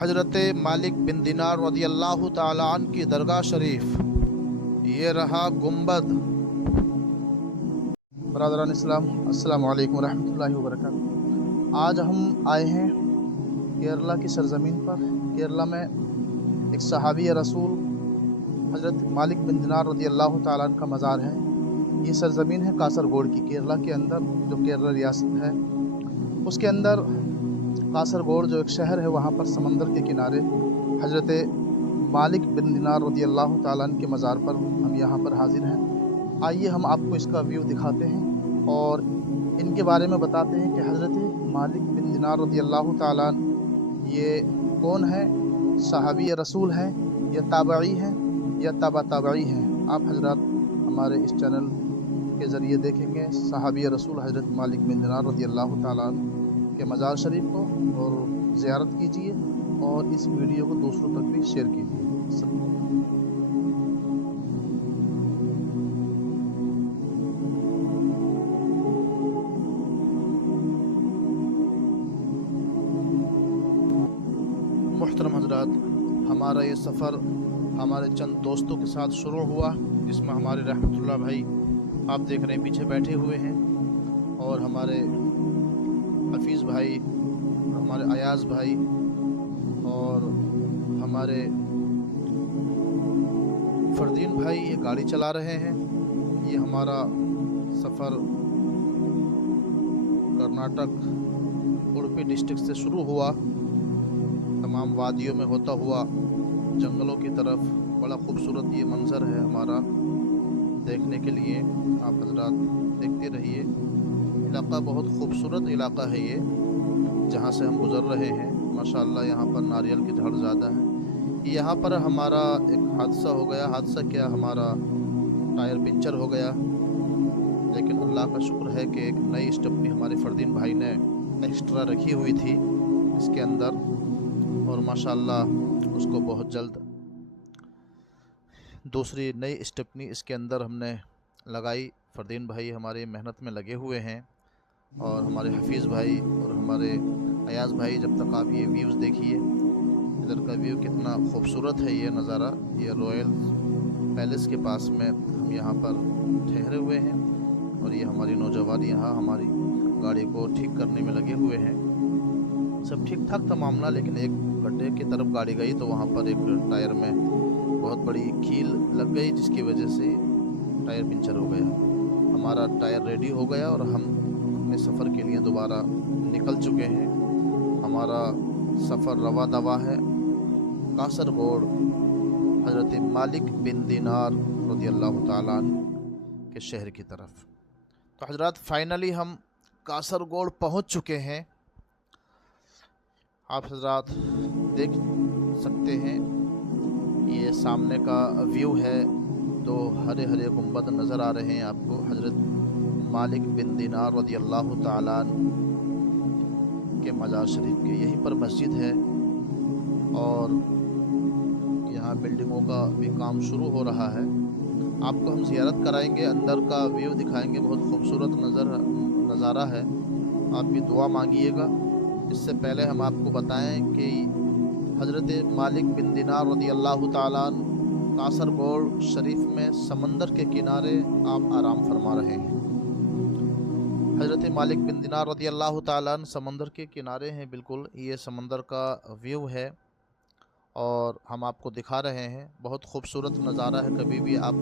हज़रत मालिक बिन दिनार रज़ियल्लाहु ताला अन्हु की दरगाह शरीफ। ये रहा गुंबद। बरादरान इस्लाम, अस्सलामु अलैकुम रहमतुल्लाहि व बरकातहू। आज हम आए हैं केरला की सरज़मीन पर। केरला में एक सहाबी रसूल हज़रत मालिक बिन दिनार रज़ियल्लाहु ताला अन्हु का मज़ार है। ये सरज़मीन है कासरगोड की, केरला के अंदर, जो केरला रियासत है उसके अंदर कासरगोड जो एक शहर है, वहाँ पर समंदर के किनारे हज़रत मालिक बिन दिनार रज़ियल्लाहु ताला अन्हु के मज़ार पर हम यहाँ पर हाज़िर हैं। आइए हम आपको इसका व्यू दिखाते हैं और इनके बारे में बताते हैं कि हज़रत मालिक बिन दिनार रज़ियल्लाहु ताला अन्हु ये कौन है, सहाबी रसूल हैं या ताबई हैं या तबा ताबई हैं। आप हज़रात हमारे इस चैनल के ज़रिए देखेंगे सहाबी रसूल हज़रत मालिक बिन दिनार रज़ियल्लाहु ताला अन्हु के मज़ार शरीफ को, और ज़ियारत कीजिए और इस वीडियो को दूसरों तक भी शेयर कीजिए। मुहतरम हज़रात, हमारा ये सफ़र हमारे चंद दोस्तों के साथ शुरू हुआ, जिसमें हमारे रहमतुल्लाह भाई आप देख रहे हैं पीछे बैठे हुए हैं, और हमारे हफीज़ भाई, हमारे अयाज़ भाई और हमारे फरदीन भाई ये गाड़ी चला रहे हैं। ये हमारा सफ़र कर्नाटक उडुपी डिस्ट्रिक्ट से शुरू हुआ, तमाम वादियों में होता हुआ जंगलों की तरफ। बड़ा खूबसूरत ये मंज़र है हमारा देखने के लिए। आप हज़रात देखते रहिए। इलाका बहुत खूबसूरत इलाका है ये, जहाँ से हम गुज़र रहे हैं। माशाअल्लाह यहाँ पर नारियल की झाड़ ज़्यादा है। यहाँ पर हमारा एक हादसा हो गया। हादसा क्या, हमारा टायर पंचर हो गया, लेकिन अल्लाह का शुक्र है कि एक नई स्टेपनी हमारे फरदीन भाई ने एक्स्ट्रा रखी हुई थी इसके अंदर, और माशाअल्लाह उसको बहुत जल्द दूसरी नई स्टेपनी इसके अंदर हमने लगाई। फरदीन भाई हमारे मेहनत में लगे हुए हैं, और हमारे हफीज़ भाई और हमारे अयाज़ भाई। जब तक आप ये व्यूज़ देखिए, इधर का व्यू कितना खूबसूरत है ये नज़ारा। ये रॉयल पैलेस के पास में हम यहाँ पर ठहरे हुए हैं, और ये हमारी नौजवान यहाँ हमारी गाड़ी को ठीक करने में लगे हुए हैं। सब ठीक ठाक था मामला, लेकिन एक गड्ढे की तरफ गाड़ी गई तो वहाँ पर एक टायर में बहुत बड़ी कील लग गई, जिसकी वजह से टायर पंचर हो गया। हमारा टायर रेडी हो गया और हम अपने सफ़र के लिए दोबारा निकल चुके हैं। हमारा सफ़र रवा दवा है कासरगोड हज़रत मालिक बिन दिनार रज़ियल्लाहु ताला अन्हु के शहर की तरफ। तो हज़रात फाइनली हम कासरगोड पहुंच चुके हैं। आप हज़रात देख सकते हैं ये सामने का व्यू है। तो हरे हरे गुंबद नज़र आ रहे हैं आपको हज़रत मालिक बिन दिनार रज़ियल्लाहु ताला अन्हु के मज़ार शरीफ के। यहीं पर मस्जिद है, और यहाँ बिल्डिंगों का भी काम शुरू हो रहा है। आपको हम ज़ियारत कराएंगे, अंदर का व्यू दिखाएंगे। बहुत खूबसूरत नज़ारा है। आप भी दुआ मांगिएगा। इससे पहले हम आपको बताएं कि हज़रत मालिक बिन दिनार रज़ियल्लाहु ताला अन्हु कासरगोड शरीफ में समंदर के किनारे आप आराम फरमा रहे हैं। हज़रत मालिक बिन दिनार रज़ियल्लाहु ताला अन्हु समंदर के किनारे हैं, बिल्कुल ये समंदर का व्यू है, और हम आपको दिखा रहे हैं। बहुत खूबसूरत नज़ारा है। कभी भी आप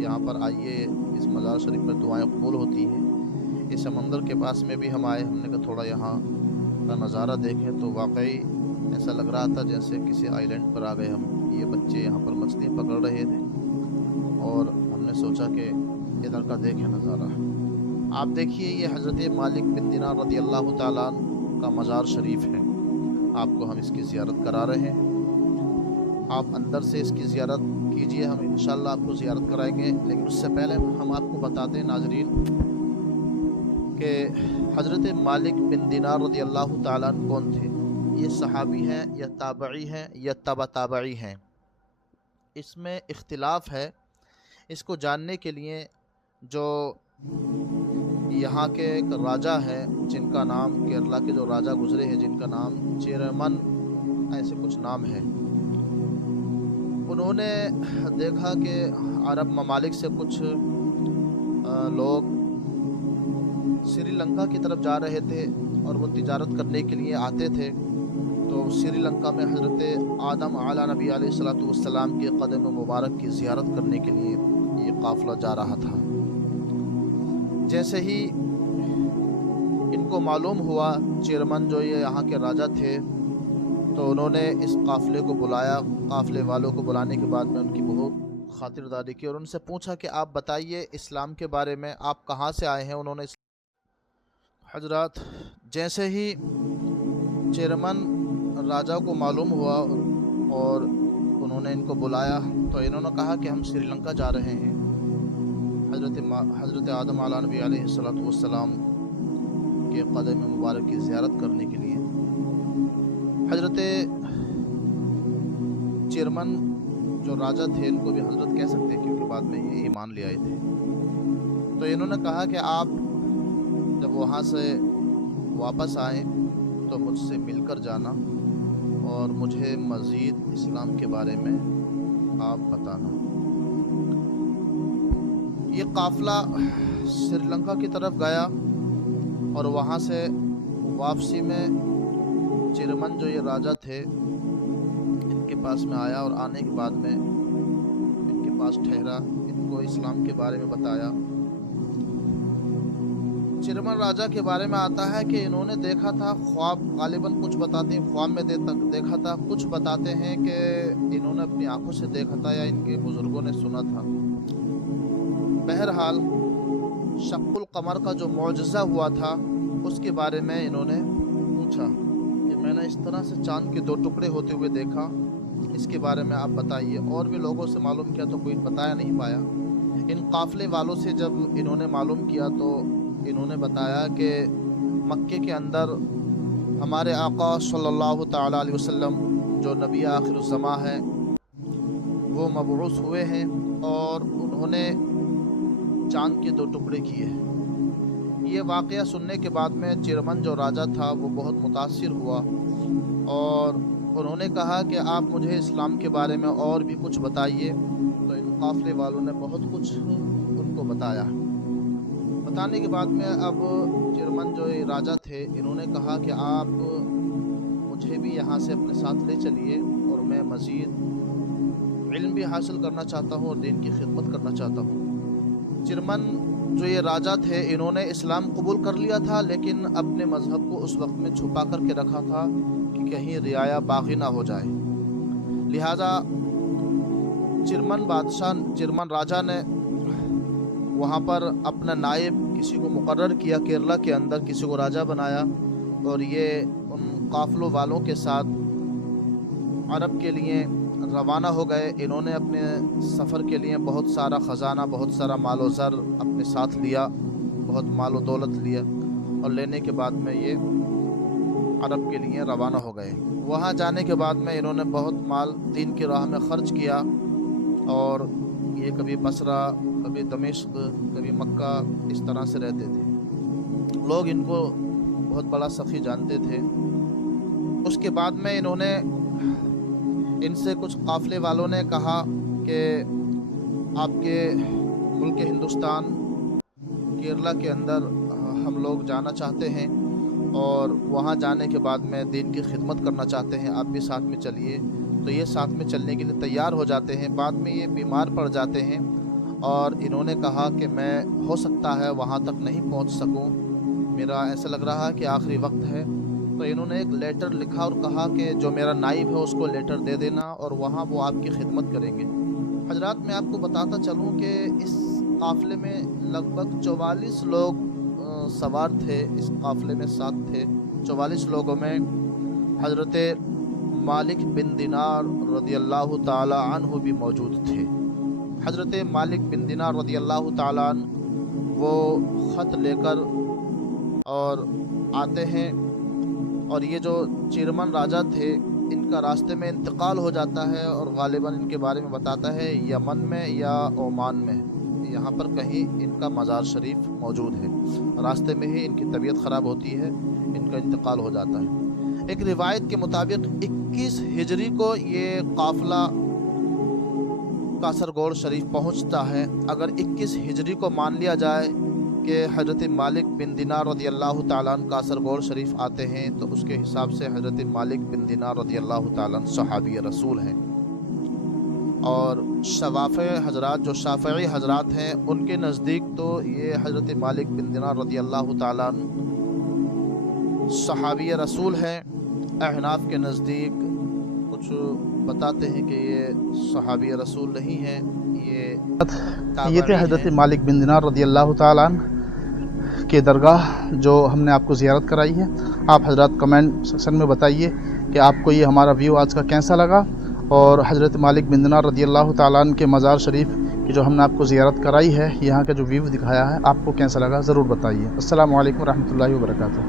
यहाँ पर आइए, इस मज़ार शरीफ में दुआएं कबूल होती हैं। इस समंदर के पास में भी हम आए, हमने कहा थोड़ा यहाँ का नज़ारा देखें, तो वाकई ऐसा लग रहा था जैसे किसी आइलैंड पर आ गए हम। ये बच्चे यहाँ पर मछलियाँ पकड़ रहे थे, और हमने सोचा कि इधर का देखें नज़ारा। आप देखिए, ये हज़रत मालिक बिन दिनार रज़ियल्लाहु ताला अन्हु का मज़ार शरीफ है। आपको हम इसकी ज़ियारत करा रहे हैं। आप अंदर से इसकी ज़ियारत कीजिए, हम इंशाअल्लाह आपको ज़ियारत कराएंगे। लेकिन उससे पहले हम आपको बता दें नाज़रीन कि हज़रत मालिक बिन दिनार रज़ियल्लाहु ताला अन्हु कौन थे। ये सहाबी हैं या ताबई हैं या तबा ताबई हैं, इसमें इख्तिलाफ है। इसको जानने के लिए जो यहाँ के एक राजा हैं, जिनका नाम, केरला के जो राजा गुजरे हैं, जिनका नाम चेरमन ऐसे कुछ नाम है। उन्होंने देखा कि अरब ममालिक से कुछ लोग श्रीलंका की तरफ जा रहे थे और वो तिजारत करने के लिए आते थे। तो श्रीलंका में हज़रत आदम आला नबी अलैहिस्सलातु वस्सलाम के कदम मुबारक की ज़ियारत करने के लिए ये काफ़िला जा रहा था। जैसे ही इनको मालूम हुआ, चेयरमैन जो ये यहाँ के राजा थे, तो उन्होंने इस काफ़िले को बुलाया। काफ़िले वालों को बुलाने के बाद में उनकी बहुत खातिरदारी की और उनसे पूछा कि आप बताइए इस्लाम के बारे में, आप कहाँ से आए हैं। उन्होंने हजरत जैसे ही चेयरमैन राजा को मालूम हुआ और उन्होंने इनको बुलाया, तो इन्होंने कहा कि हम श्रीलंका जा रहे हैं हज़रत आदम आला नबी अलैहिस्सलातु वस्सलाम के कदम मुबारक की ज़ियारत करने के लिए। हज़रत चेयरमैन जो राजा थे, इनको भी हज़रत कह सकते हैं क्योंकि बाद में ये ईमान ले आए थे। तो इन्होंने कहा कि आप जब वहाँ से वापस आए तो मुझसे मिलकर जाना और मुझे मज़ीद इस्लाम के बारे में आप बताना। ये काफ़िला श्रीलंका की तरफ गया और वहाँ से वापसी में चेयरमैन जो ये राजा थे इनके पास में आया और आने के बाद में इनके पास ठहरा, इनको इस्लाम के बारे में बताया। चेयरमैन राजा के बारे में आता है कि इन्होंने देखा था ख्वाब, गालिबन कुछ बताते हैं ख्वाब में देखा था, कुछ बताते हैं कि इन्होंने अपनी आंखों से देखा था या इनके बुजुर्गों ने सुना था। बहरहाल शक्कुल कमर का जो मौजज़ा हुआ था उसके बारे में इन्होंने पूछा कि मैंने इस तरह से चांद के 2 टुकड़े होते हुए देखा, इसके बारे में आप बताइए। और भी लोगों से मालूम किया तो कोई बताया नहीं पाया। इन काफ़िले वालों से जब इन्होंने मालूम किया तो इन्होंने बताया कि मक्के के अंदर हमारे आका सल्लल्लाहु ताला अलैहि वसल्लम जो नबी आखिर ज़मा है वो मबऊस हुए हैं और उन्होंने चांद के 2 टुकड़े किए हैं। ये वाक़या सुनने के बाद में चेयरमैन जो राजा था वो बहुत मुतासिर हुआ और उन्होंने कहा कि आप मुझे इस्लाम के बारे में और भी कुछ बताइए। तो इन काफ़िले वालों ने बहुत कुछ उनको बताया। बताने के बाद में अब चेयरमैन जो राजा थे इन्होंने कहा कि आप मुझे भी यहाँ से अपने साथ ले चलिए और मैं मज़ीद इल्म भी हासिल करना चाहता हूँ और दीन की खिदमत करना चाहता हूँ। चेयरमैन जो ये राजा थे इन्होंने इस्लाम कबूल कर लिया था, लेकिन अपने मज़हब को उस वक्त में छुपा कर के रखा था कि कहीं रियाया बागी ना हो जाए। लिहाजा चेयरमैन राजा ने वहाँ पर अपना नायब किसी को मुकर्रर किया, केरला के अंदर किसी को राजा बनाया और ये उन काफ़िलों वालों के साथ अरब के लिए रवाना हो गए। इन्होंने अपने सफ़र के लिए बहुत सारा ख़जाना, बहुत सारा मालो ज़र अपने साथ लिया, बहुत मालो दौलत लिया और लेने के बाद में ये अरब के लिए रवाना हो गए। वहाँ जाने के बाद में इन्होंने बहुत माल दीन की राह में ख़र्च किया और ये कभी बसरा, कभी दमिश्क, कभी मक्का, इस तरह से रहते थे। लोग इनको बहुत बड़ा सखी जानते थे। उसके बाद में इनसे कुछ काफ़िले वालों ने कहा कि आपके मुल्क हिंदुस्तान केरला के अंदर हम लोग जाना चाहते हैं और वहाँ जाने के बाद में दीन की खिदमत करना चाहते हैं, आप भी साथ में चलिए। तो ये साथ में चलने के लिए तैयार हो जाते हैं। बाद में ये बीमार पड़ जाते हैं और इन्होंने कहा कि मैं हो सकता है वहाँ तक नहीं पहुँच सकूँ, मेरा ऐसा लग रहा है कि आखिरी वक्त है। तो इन्होंने एक लेटर लिखा और कहा कि जो मेरा नाइब है उसको लेटर दे देना और वहाँ वो आपकी खिदमत करेंगे। हजरात, मैं आपको बताता चलूँ कि इस काफ़िले में लगभग 44 लोग सवार थे। इस काफ़िले में साथ थे। 44 लोगों में हज़रत मालिक बिन दिनार रदियल्लाहु ताला अन्हु भी मौजूद थे। हज़रत मालिक बिन दिनार रदियल्लाहु ताला अन्हु वो ख़त लेकर और आते हैं और ये जो चेयरमैन राजा थे इनका रास्ते में इंतकाल हो जाता है और गालिबन इनके बारे में बताता है यमन में या ओमान में, यहाँ पर कहीं इनका मज़ार शरीफ मौजूद है। रास्ते में ही इनकी तबीयत ख़राब होती है, इनका इंतकाल हो जाता है। ایک روایت کے مطابق 21 ہجری کو یہ قافلہ کاسرگوڑ شریف پہنچتا ہے۔ اگر 21 ہجری کو مان لیا جائے کہ حضرت مالک بن دینار رضی اللہ تعالیٰ عنہ کاسرگوڑ شریف آتے ہیں تو اس کے حساب سے حضرت مالک بن دینار رضی اللہ تعالیٰ عنہ صحابی رسول ہیں، اور شوافع حضرات جو شافعی حضرات ہیں ان کے نزدیک تو یہ حضرت مالک بن دینار رضی اللہ تعالیٰ عنہ صحابی رسول ہیں۔ احناف کے نزدیک کچھ بتاتے ہیں کہ یہ صحابی رسول نہیں ہیں، یہ تھے حضرت مالک بن دینار رضی اللہ تعالیٰ عنہ کے درگاہ جو ہم نے آپ کو زیارت کرائی ہے۔ آپ حضرات کمنٹ سیکشن میں بتائیے کہ آپ کو یہ ہمارا ویو آج کا کیسا لگا، اور حضرت مالک بن دینار رضی اللہ تعالیٰ عنہ کے مزار شریف کی جو ہم نے آپ کو زیارت کرائی ہے، یہاں کا جو ویو دکھایا ہے آپ کو کیسا لگا ضرور بتائیے۔ السلام علیکم ورحمۃ اللہ وبرکاتہ۔